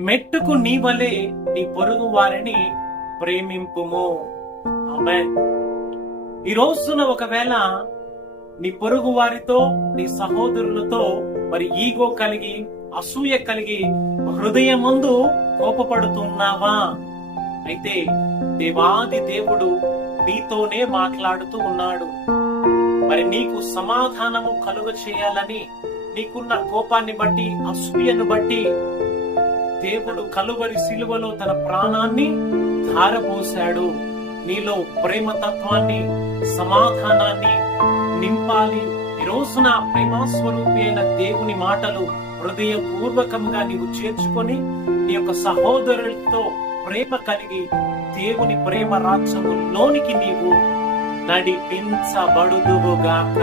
మెట్టుకు నీ వలె నీ పొరుగు వారిని ప్రేమింపుము. ఆమేన్. ఈ రోజున ఒకవేళ నీ పొరుగు వారితో, నీ సహోదరులతో మరి ఈగో కలిగి, అసూయ కలిగి హృదయమందు కోపపడుతున్నావా? అయితే దేవాది దేవుడు నీతోనే మాట్లాడుతూ ఉన్నాడు. మరి నీకు సమాధానము కలుగ చేయాలని, నీకున్న కోపాన్ని బట్టి, అసూయను బట్టి దేవుడు కలువరి సిలువలో తన ప్రాణాన్ని ధారపోశాడు. నీలో ప్రేమ తత్వాన్ని, సమాధానాన్ని నింపాలి. ఈ రోజున ప్రేమస్వరూపి అయిన దేవుని మాటలు హృదయపూర్వకంగా నీవు చేర్చుకొని నీ యొక్క సహోదరులతో ప్రేమ కలిగి దేవుని ప్రేమ రాజ్యములోనికి నీవు నడిపించబడుదువుగాక.